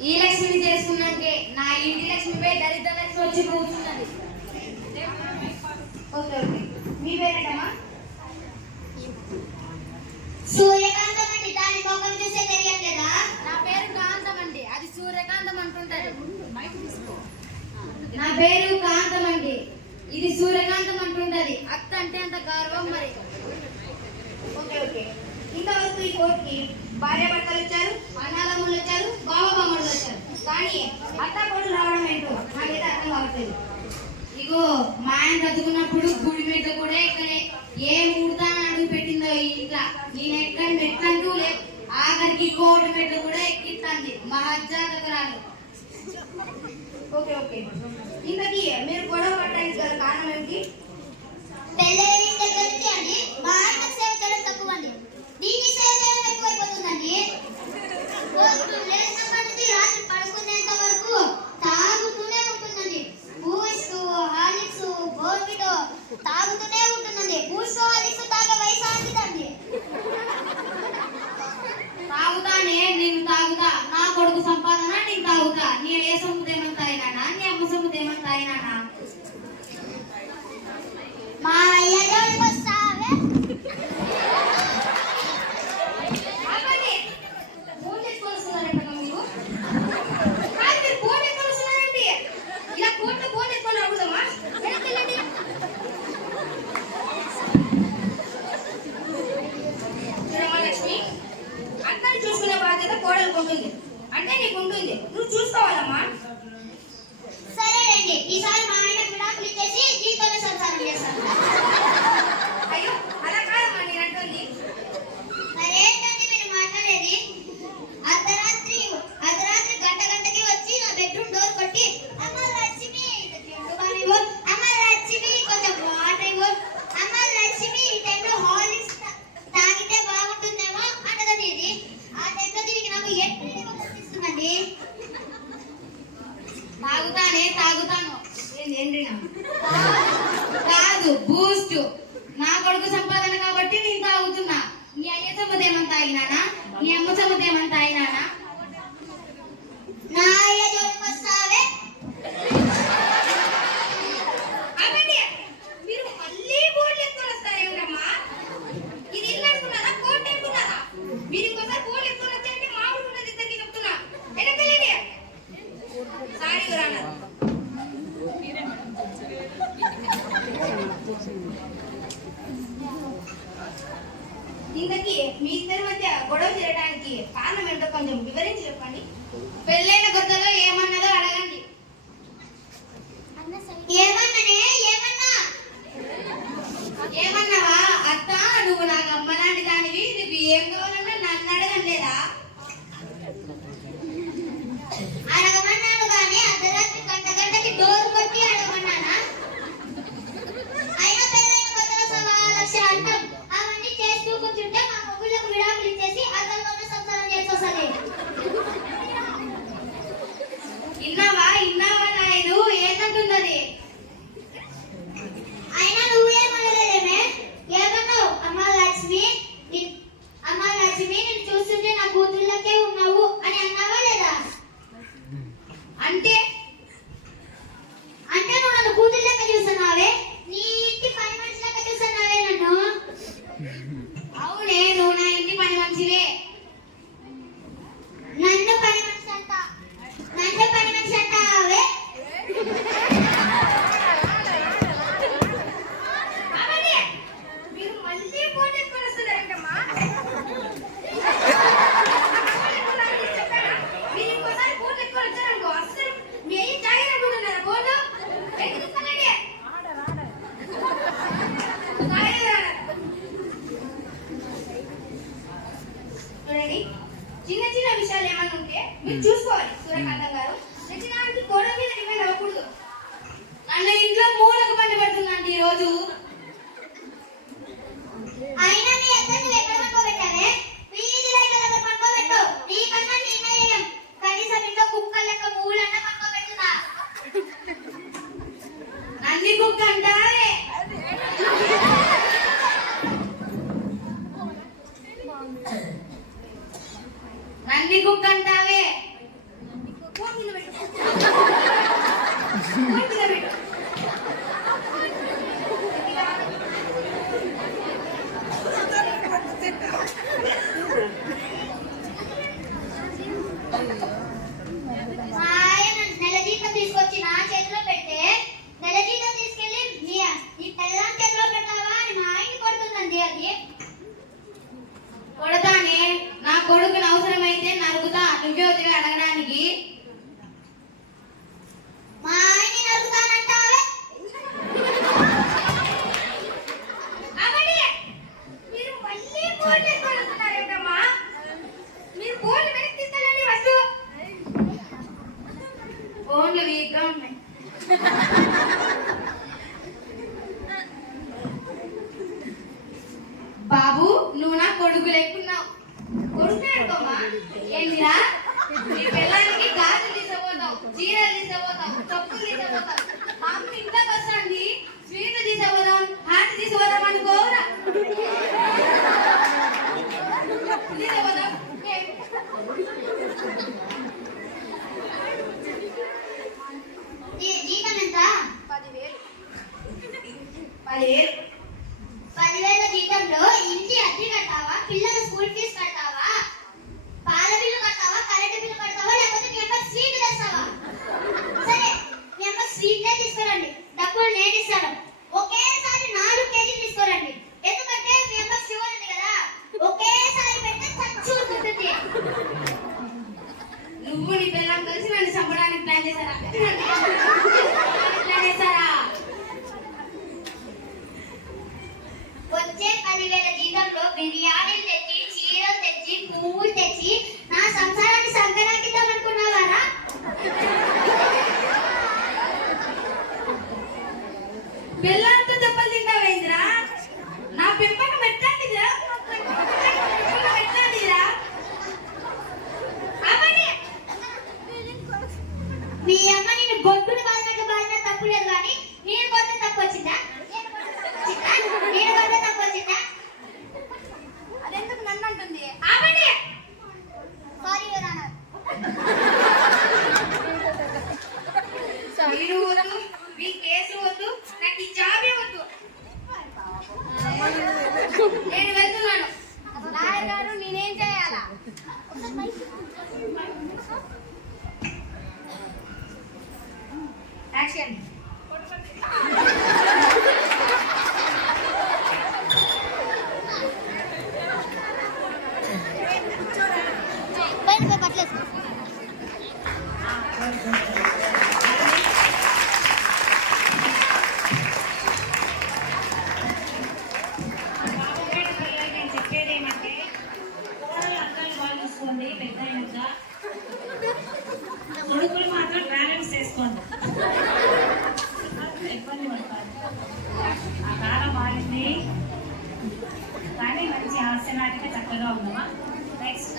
ఈ లక్ష్మిని చేసుకున్నాకే నా ఇంటి లక్ష్మిపై దరిద్ర లక్ష్మి వచ్చి కూర్చున్నది. Okay okay. మీ పేరేటమ్మా? సూర్యకాంతం అండి దాని పక్కన చూసే తెలియదు కదా? నా పేరు కాంతం అండి అది సూర్యకాంతం అంటుంటారు నా పేరు కాంతం అండి ఇది సూర్యకాంతం అంటుంటది. అత్త అంటే అంత గర్వం మరి. Okay okay. ఇంకా వస్తుంది కోర్టుకి భార్య భర్తలు వచ్చారు అన్నదమ్ములు వచ్చారు బావ బొమ్మలు వచ్చారు. కానీ అత్త కొడుకు రావడం ఏంటో నాకైతే అర్థం కావట్లేదు. ఇగో మా ఆయన చదువుకున్నప్పుడు గుడి మెట్లు కూడా ఇక్కడే ఏ మూడుతాన అడుగు పెట్టిందో ఇంట్లో. నేను ఎక్కడ మెట్లంటూ లే. ఆఖరికి కోటి మెట్లు కూడా ఎక్కిస్తాంది. మా అజ్జాతకురాలు ఓకే ఓకే. ఇంతకీ మీరు గొడవ పట్టడానికి గల కారణం ఏమిటి? పెళ్ళి దగ్గరికి అని Yeah. ఏమంత అయినానా నీ అమ్మ సంగతి ఏమంత అయినానా నా వివరించి చెప్పండి. పెళ్ళైన కొత్తలో ఏమన్నదో అడగండి. ఏమన్నా? ఏమన్నావా? అత్త నువ్వు నాకు అమ్మ లాంటి దానివి నువ్వు ఏం కావాలన్నా నన్ను అడగం లేదా? உள்ளதே ఉద్యోగిని అడగడానికి? మా బాబు నువ్వు నా కొడుకు లేకున్నావు. కొడుకు అనుకోమా 你没 Candy. ఎలా ఉందమ్మా? నెక్స్ట్